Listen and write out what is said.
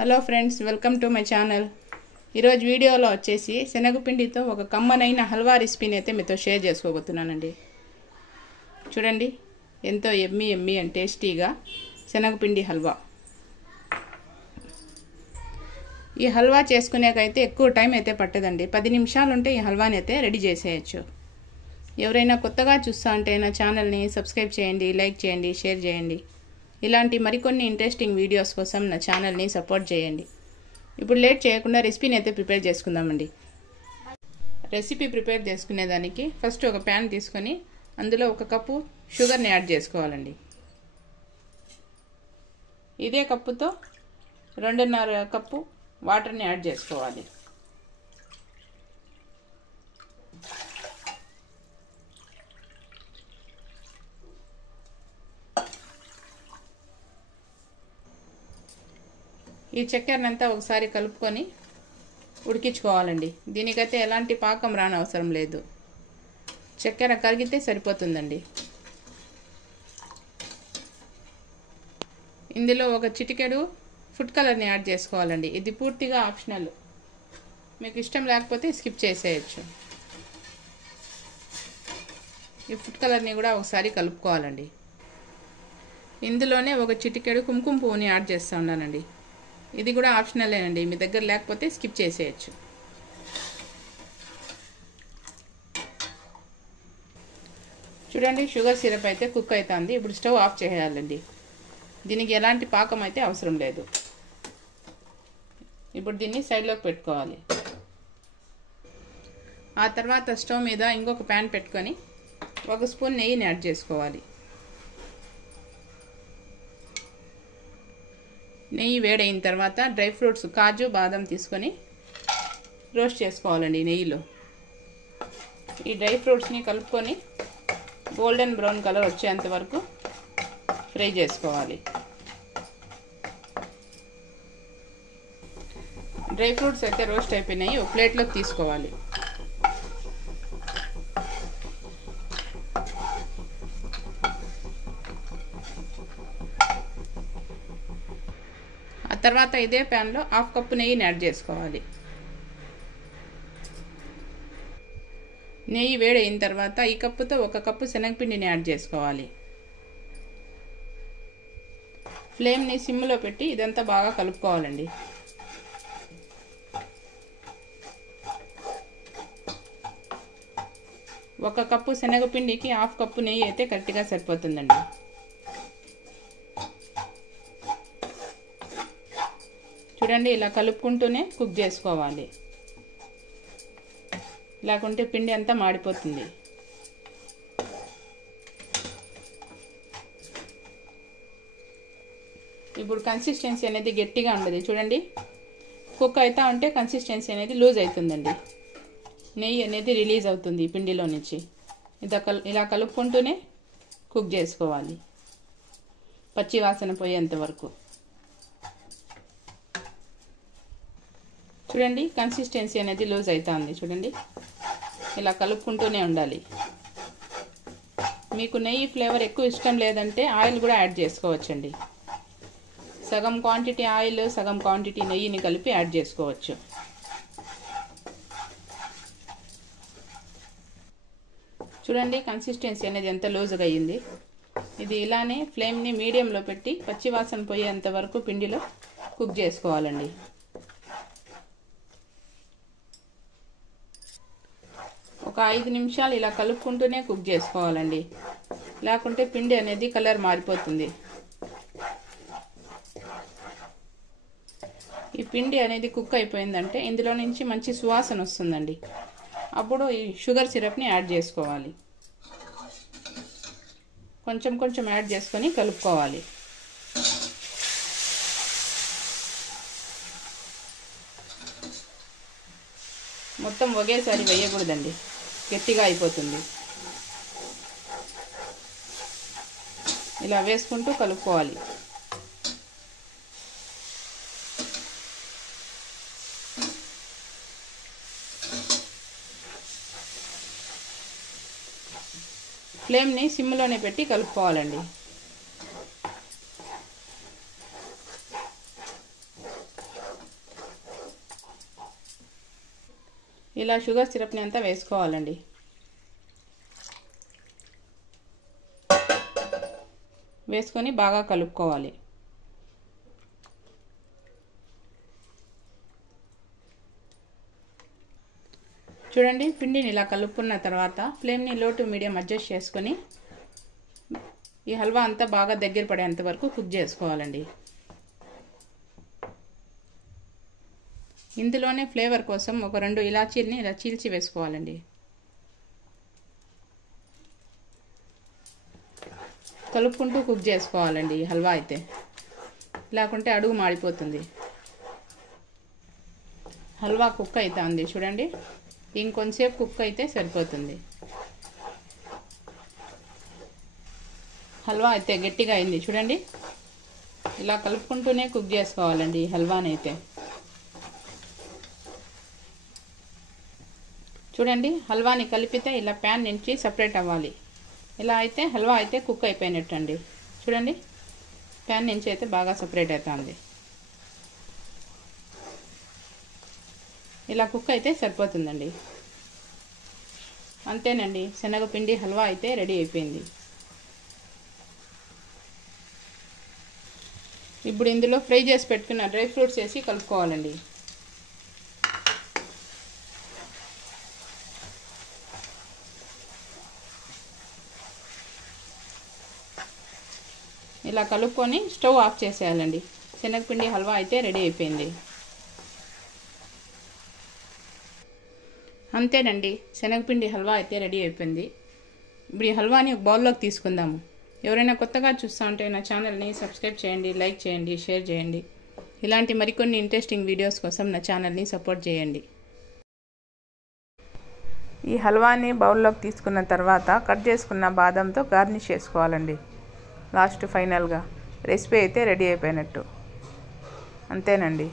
Hello friends, welcome to my channel. ఈరోజు వీడియోలో వచ్చేసి శనగపిండితో ఒక కమ్మనైన హల్వా రెసిపీని అయితే మీతో షేర్ చేసుకోబోతున్నానండి. చూడండి, ఎంతో ఎమ్మీ అండ్ టేస్టీగా శనగపిండి హల్వా. ఈ హల్వా చేసుకునేకైతే ఎక్కువ టైం అయితే పట్టదండి. 10 నిమిషాలు ఉంటే ఈ హల్వాని అయితే రెడీ చేసేయచ్చు. ఎవరైనా కొత్తగా చూస్తా అంటే నా ఛానల్ని సబ్స్క్రైబ్ చేయండి, లైక్ చేయండి, షేర్ చేయండి. ఇలాంటి మరికొన్ని ఇంట్రెస్టింగ్ వీడియోస్ కోసం నా ఛానల్ని సపోర్ట్ చేయండి. ఇప్పుడు లేట్ చేయకుండా రెసిపీని అయితే ప్రిపేర్ చేసుకుందామండి. రెసిపీ ప్రిపేర్ చేసుకునేదానికి ఫస్ట్ ఒక ప్యాన్ తీసుకొని అందులో 1 కప్పు షుగర్ని యాడ్ చేసుకోవాలండి. ఇదే కప్పుతో 2.5 కప్పు వాటర్ని యాడ్ చేసుకోవాలి. ఈ చక్కెరనంతా ఒకసారి కలుపుకొని ఉడికించుకోవాలండి. దీనికైతే ఎలాంటి పాకం రానవసరం లేదు, చక్కెర కరిగితే సరిపోతుందండి. ఇందులో ఒక చిటికెడు ఫుడ్ కలర్ని యాడ్ చేసుకోవాలండి. ఇది పూర్తిగా ఆప్షనల్, మీకు ఇష్టం లేకపోతే స్కిప్ చేసేయచ్చు. ఈ ఫుడ్ కలర్ని కూడా ఒకసారి కలుపుకోవాలండి. ఇందులోనే ఒక చిటికెడు కుంకుమ పువ్వుని యాడ్ చేస్తూ ఉన్నానండి. ఇది కూడా ఆప్షనలేనండి, మీ దగ్గర లేకపోతే స్కిప్ చేసేయచ్చు. చూడండి, షుగర్ సిరప్ అయితే కుక్ అవుతుంది. ఇప్పుడు స్టవ్ ఆఫ్ చేయాలండి. దీనికి ఎలాంటి పాకం అయితే అవసరం లేదు. ఇప్పుడు దీన్ని సైడ్లోకి పెట్టుకోవాలి. ఆ తర్వాత స్టవ్ మీద ఇంకొక ప్యాన్ పెట్టుకొని 1 స్పూన్ నెయ్యిని యాడ్ చేసుకోవాలి. నెయ్యి వేడైన తర్వాత డ్రై ఫ్రూట్స్ కాజు, బాదం తీసుకొని రోస్ట్ చేసుకోవాలండి నెయ్యిలో. ఈ డ్రై ఫ్రూట్స్ని కలుపుకొని గోల్డెన్ బ్రౌన్ కలర్ వచ్చేంత వరకు ఫ్రై చేసుకోవాలి. డ్రై ఫ్రూట్స్ అయితే రోస్ట్ అయిపోయినాయి, ఒక ప్లేట్లోకి తీసుకోవాలి. తర్వాత ఇదే ప్యాన్లో 1/2 కప్పు నెయ్యిని యాడ్ చేసుకోవాలి. నెయ్యి వేడైన తర్వాత ఈ కప్పుతో 1 కప్పు శనగపిండిని యాడ్ చేసుకోవాలి. ఫ్లేమ్ని సిమ్లో పెట్టి ఇదంతా బాగా కలుపుకోవాలండి. ఒక కప్పు శనగపిండికి 1/2 కప్పు నెయ్యి అయితే కరెక్ట్గా సరిపోతుందండి. చూడండి, ఇలా కలుపుకుంటూనే కుక్ చేసుకోవాలి, లేకుంటే పిండి అంతా మాడిపోతుంది. ఇప్పుడు కన్సిస్టెన్సీ అనేది గట్టిగా ఉండదు. చూడండి, కుక్ అవుతా ఉంటే కన్సిస్టెన్సీ అనేది లూజ్ అవుతుందండి. నెయ్యి అనేది రిలీజ్ అవుతుంది పిండిలో నుంచి. ఇలా కలుపుకుంటూనే కుక్ చేసుకోవాలి, పచ్చి వాసన పోయేంత వరకు. చూడండి, కన్సిస్టెన్సీ అనేది లూజ్ అవుతా ఉంది. చూడండి, ఇలా కలుపుకుంటూనే ఉండాలి. మీకు నెయ్యి ఫ్లేవర్ ఎక్కువ ఇష్టం లేదంటే ఆయిల్ కూడా యాడ్ చేసుకోవచ్చండి. సగం క్వాంటిటీ ఆయిల్, సగం క్వాంటిటీ నెయ్యిని కలిపి యాడ్ చేసుకోవచ్చు. చూడండి, కన్సిస్టెన్సీ అనేది ఎంత లూజ్గా అయ్యింది. ఇది ఇలానే ఫ్లేమ్ని మీడియంలో పెట్టి పచ్చి వాసన పోయేంత వరకు పిండిలో కుక్ చేసుకోవాలండి. ఒక 5 నిమిషాలు ఇలా కలుపుకుంటూనే కుక్ చేసుకోవాలండి, లేకుంటే పిండి అనేది కలర్ మారిపోతుంది. ఈ పిండి అనేది కుక్ అయిపోయిందంటే ఇందులో నుంచి మంచి సువాసన వస్తుందండి. అప్పుడు ఈ షుగర్ సిరప్ని యాడ్ చేసుకోవాలి. కొంచెం యాడ్ చేసుకొని కలుపుకోవాలి. మొత్తం ఒకేసారి వేయకూడదండి, గట్టిగా అయిపోతుంది. ఇలా వేసుకుంటూ కలుపుకోవాలి. ఫ్లేమ్ని సిమ్లోనే పెట్టి కలుపుకోవాలండి. ఇలా షుగర్ సిరప్ని అంతా వేసుకోవాలండి. వేసుకొని బాగా కలుపుకోవాలి. చూడండి, పిండిని ఇలా కలుపుకున్న తర్వాత ఫ్లేమ్ని లో టు మీడియం అడ్జస్ట్ చేసుకొని ఈ హల్వా అంతా బాగా దగ్గర పడేంత వరకు కుక్ చేసుకోవాలండి. ఇందులోనే ఫ్లేవర్ కోసం ఒక 2 ఇలాచీల్ని ఇలా చీల్చి వేసుకోవాలండి. కలుపుకుంటూ కుక్ చేసుకోవాలండి ఈ హల్వా అయితే, లేకుంటే అడుగు మాడిపోతుంది. హల్వా కుక్ అయితే ఉంది చూడండి, ఇంకొంచెంసేపు కుక్ అయితే సరిపోతుంది. హల్వా అయితే గట్టిగా అయింది చూడండి. ఇలా కలుపుకుంటూనే కుక్ చేసుకోవాలండి ఈ హల్వాని అయితే. చూడండి, హల్వాని కలిపితే ఇలా ప్యాన్ నుంచి సపరేట్ అవ్వాలి. ఇలా అయితే హల్వా అయితే కుక్ అయిపోయినట్టు అండి. చూడండి, ప్యాన్ నుంచి అయితే బాగా సపరేట్ అవుతుంది. ఇలా కుక్ అయితే సరిపోతుందండి. అంతేనండి, శనగపిండి హల్వా అయితే రెడీ అయిపోయింది. ఇప్పుడు ఇందులో ఫ్రై చేసి పెట్టుకున్న డ్రై ఫ్రూట్స్ వేసి కలుపుకోవాలండి. ఇలా కలుపుకొని స్టవ్ ఆఫ్ చేసేయాలండి. శనగపిండి హల్వా అయితే రెడీ అయిపోయింది. అంతేనండి, శనగపిండి హల్వా అయితే రెడీ అయిపోయింది. ఇప్పుడు ఈ హల్వాని ఒక బౌల్లోకి తీసుకుందాము. ఎవరైనా కొత్తగా చూస్తూ ఉంటే నా ఛానల్ని సబ్స్క్రైబ్ చేయండి, లైక్ చేయండి, షేర్ చేయండి. ఇలాంటి మరికొన్ని ఇంట్రెస్టింగ్ వీడియోస్ కోసం నా ఛానల్ని సపోర్ట్ చేయండి. ఈ హల్వాని బౌల్లోకి తీసుకున్న తర్వాత కట్ చేసుకున్న బాదంతో గార్నిష్ చేసుకోవాలండి. లాస్ట్ ఫైనల్గా రెసిపీ అయితే రెడీ అయిపోయినట్టు. అంతేనండి.